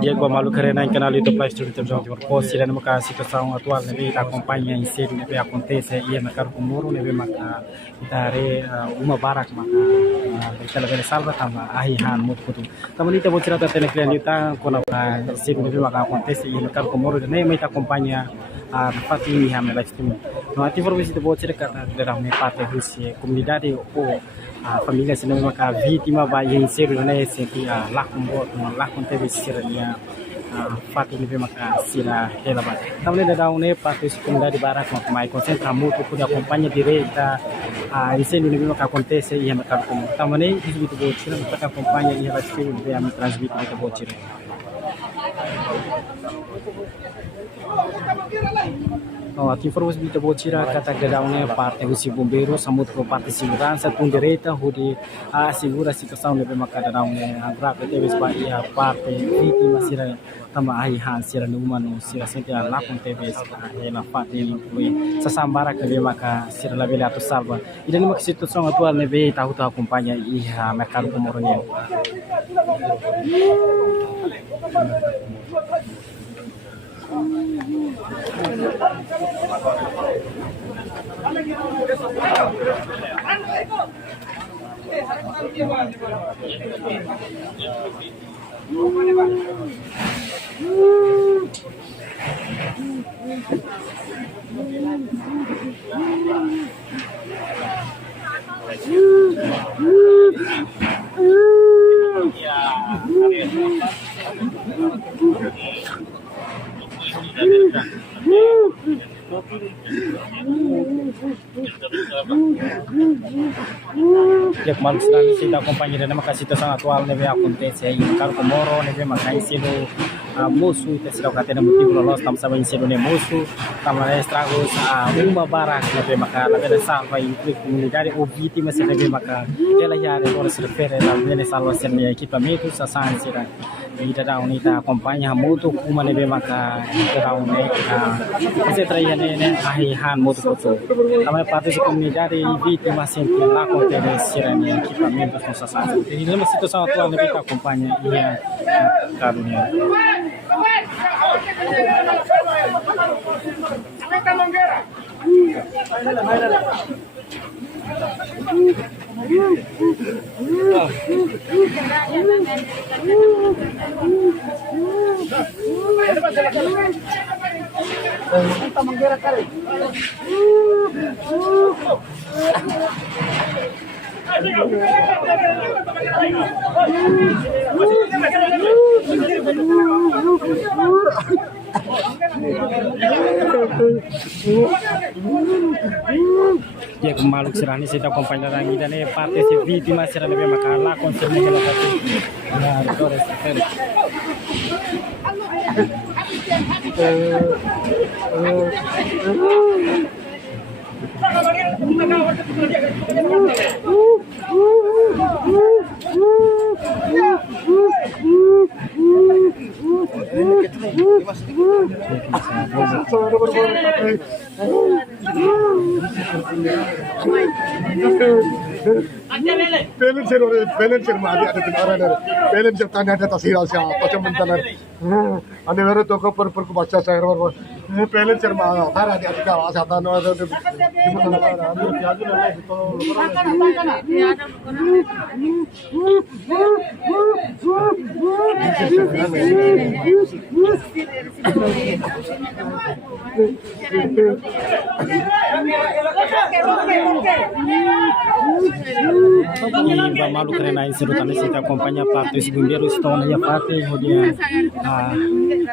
Diego Maluco Arena em canal YouTube Play Store de João Posse na nossa situação atual neve acompanha em série neve acontece e na cara comoro neve maka itare uma barak maka itala vele salva tama ahi han muito kutu tama nita vou tirar da tele clienta quando a série neve maka acontece e na cara comoro neve me acompanha a Fatini Ham live stream no ativo visita vou tirar kata dalam me parte Rusia comunidade ou a família se não maka vítima vai em série né senti a lá com teve siranya Fatih ni maka sila hela ba tamle da daune parte se comunidade barak maka mai concentra muito por acompanha direita a incêndio ni maka acontece e maka como tamane isso muito bom tira maka acompanha e ela se vê a me transmite muito bom tira aqui informasi bisa bocira kata gedaunya parte usi bombeiro samut ko parte segurança com direita hudi a segura situação lebe maka gedaunya agra teve sebagai parte vítima sira tama ai han sira numano sira sente lá com teve ela parte foi sasambara que lebe maka sira lebe atau salva e dalam situação atual lebe tahu acompanha e a mercado comoronia Ya kemarin sedang kita acompanha dan maka situação atual neve acontece aí em Carco Moro neve maka ensino musuh terserah katanya motivo lolos tam sama ensino ne musuh tambah estragos uma barak neve maka leve salva em comunidade ou vítima se neve maka ela já agora se refere a neve salva ser equipamento sa sansira ida daun ita acompanha muito uma neve maka daun ne se traia ne ahihan muito foto também parte da comunidade vítima sempre lá acontece serem equipamentos com sasaran. Jadi dalam situação atual neve kita acompanha ia karunia. Ya kemaluk serani kita acompanha lagi dan parte se vítima será lebih makala konsernya kalau tadi nah torres Pelencer mah ada di mana ada pelencer tanya ada tasir siapa macam mana ane baru toko per baca saya baru pelencer mah ada di kawah sana ada di mana ada di aja lah itu Ba malu karena serutan kita acompanha parte os bombeiros estão na parte onde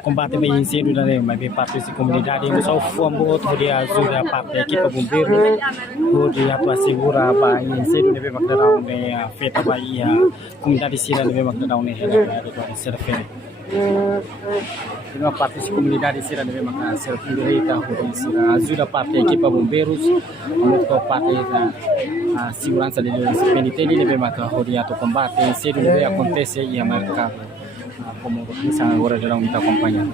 combate bem incêndio da mas bem parte da comunidade não só fomos outro dia ajuda a parte equipa bombeiro onde atua segura ba incêndio deve matar onde afeta ba a comunidade sira deve matar onde ela se refere uma parte da comunidade sira deve matar ser direita onde sira ajuda a parte equipa bombeiros outra parte da segurança de PNT deve matar onde atua combate incêndio deve acontecer e a marcar como bisa agora dalam kita acompanhar.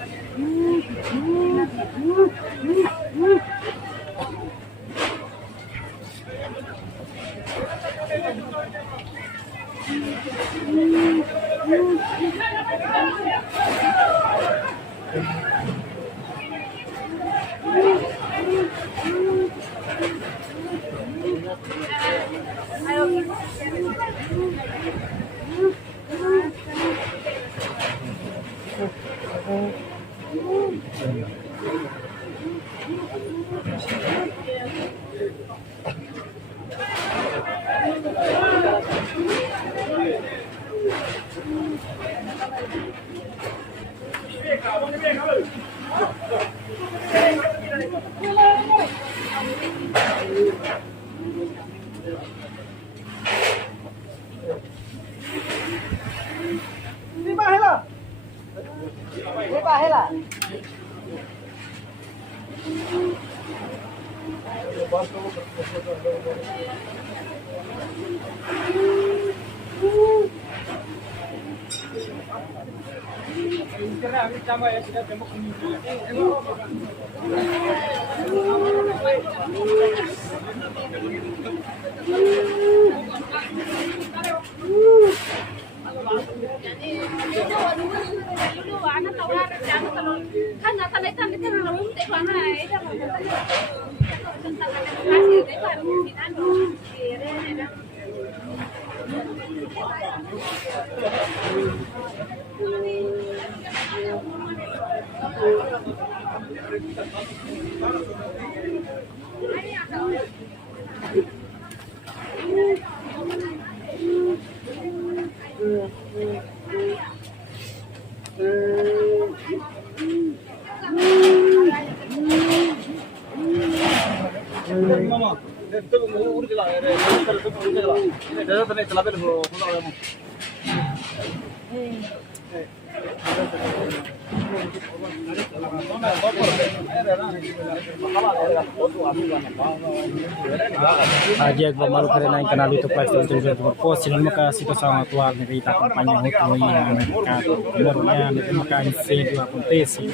Dia malu karena yang kenal itu plastik itu pos sila maka situação atual na kita acompanha muito no mercado mornya na maka incêndio acontece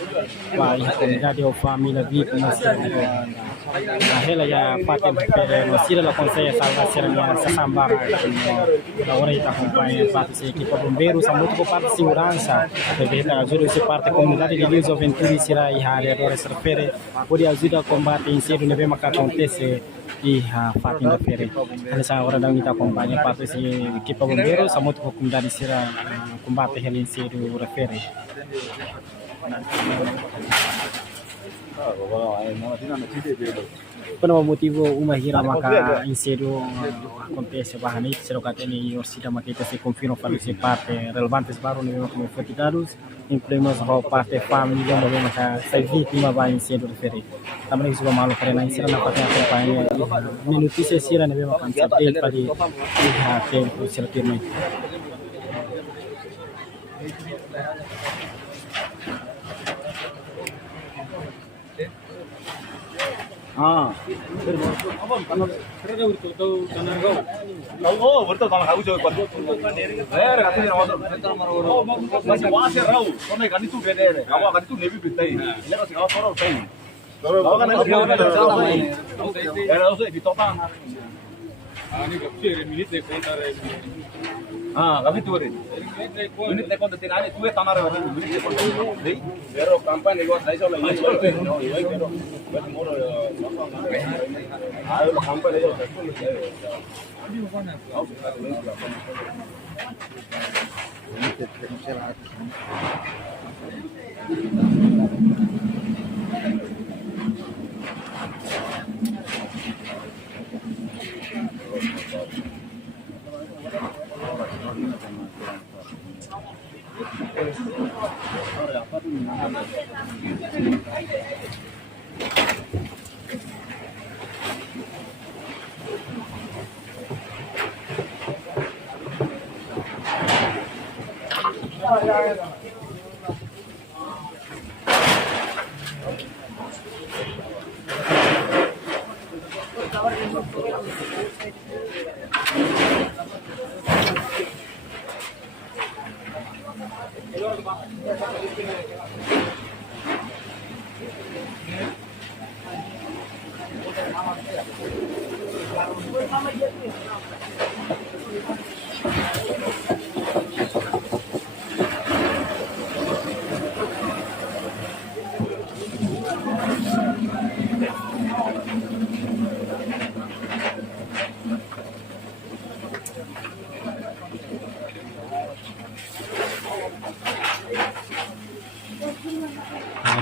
vai comunidade ou família vive na hela ya paten no sila la conseia salva seranya sasambar na hora kita acompanha parte se equipa bombeiros a muito parte segurança bebeta ajuda esse parte comunidade de Luiz Venturi será e área agora se refere pode ajudar a combate incêndio na maka acontece e a fatin da feira. Essa hora da kita acompanha parte se equipa bombeiros a muito comunidade será combate hela incêndio refere. Pelo motivo uma hira maka incêndio acontece bahan itu serokat ini orsida maka kita se confirma para se parte relevantes baru nem como foi dados implementamos a parte família não maka sai vítima vai incêndio refere também isso malu karena incêndio na parte acompanha notícia sira nem maka update pada pihak tempo sertirme. Kami tu ni. Minit lekon tu tinani tu tanah orang minit lekon tu. Pero kampanye gua saya soal ini. No, ini pero buat moro. Ayo kampanye gua betul.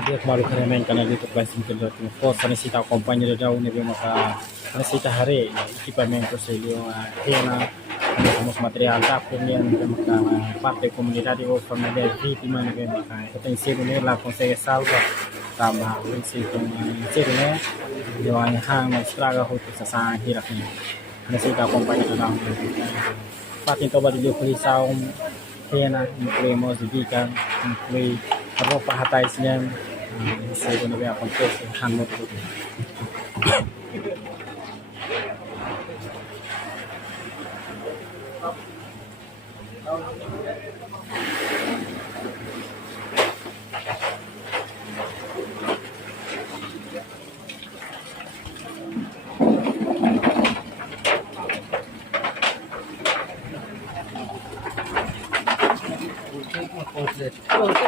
Dia baru kena main kanal YouTube Plastic Jawa Timur. Pos necessita acompanha de jauh nebe maka necessita hari equipamento selio tena temos material da premium maka parte comunidade ou família vítima nebe maka tem sido lá consegue salva tambah prinsip sido né eu hang estraga hotu sasa hirak ni necessita acompanha de jauh parte então bali policial tena incluímos dica inclui roupa hatais niyan sego na ba acontece hanmo to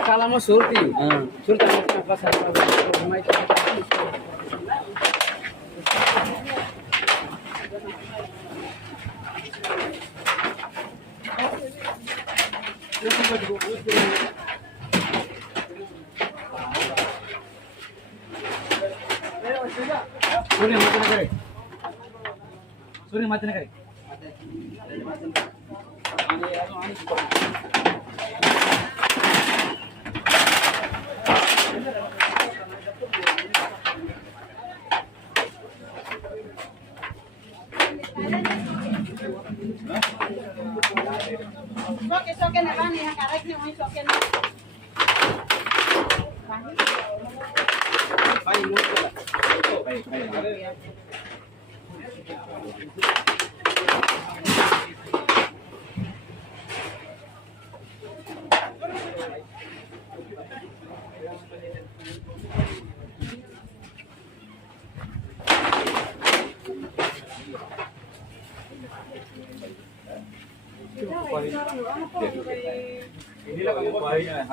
Kalau mau surti, surti apa sahaja rumah itu. Suri mati nak. Soke na bani ha karek ni mo soke na. Pai mo pala. Pai. Inilah kamu baiknya,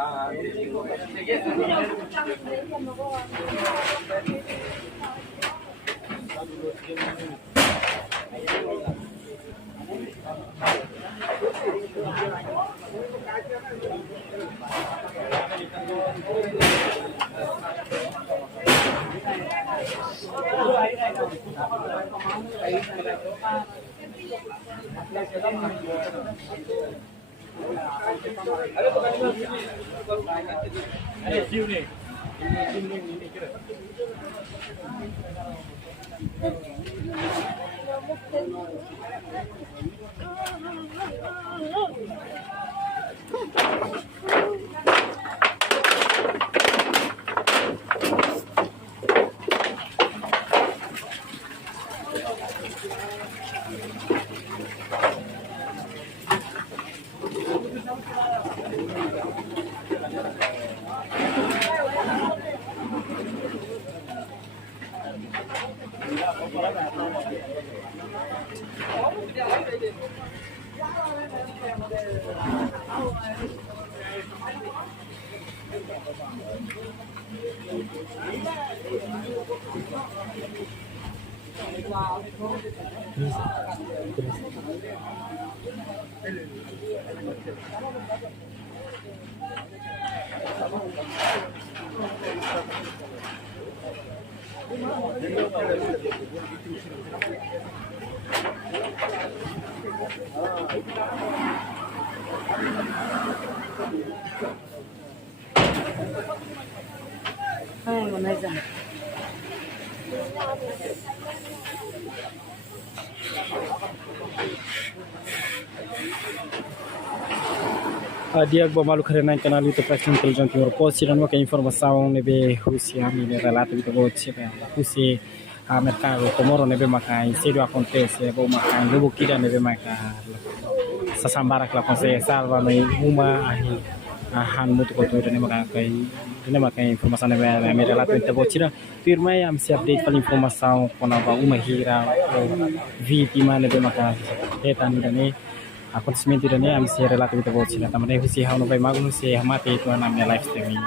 Dia malu karena kanal YouTube Plastic Jawa Timur. Pos dan wak informação nebe Rússia nebe relato de voto sepe Rússia mercado Comoro nebe maka inserio acontece bo maka lobo kida nebe maka sasambara kala consegue salva no uma ahi han mutu ko to ne maka informação nebe me relato de voto tira firma am se update pala informação kona ba uma hira vítima nebe maka etan dane acontecimento irani am se relato kita bot sila tamane husi hauno bai magun se hamate itu namanya live streaming.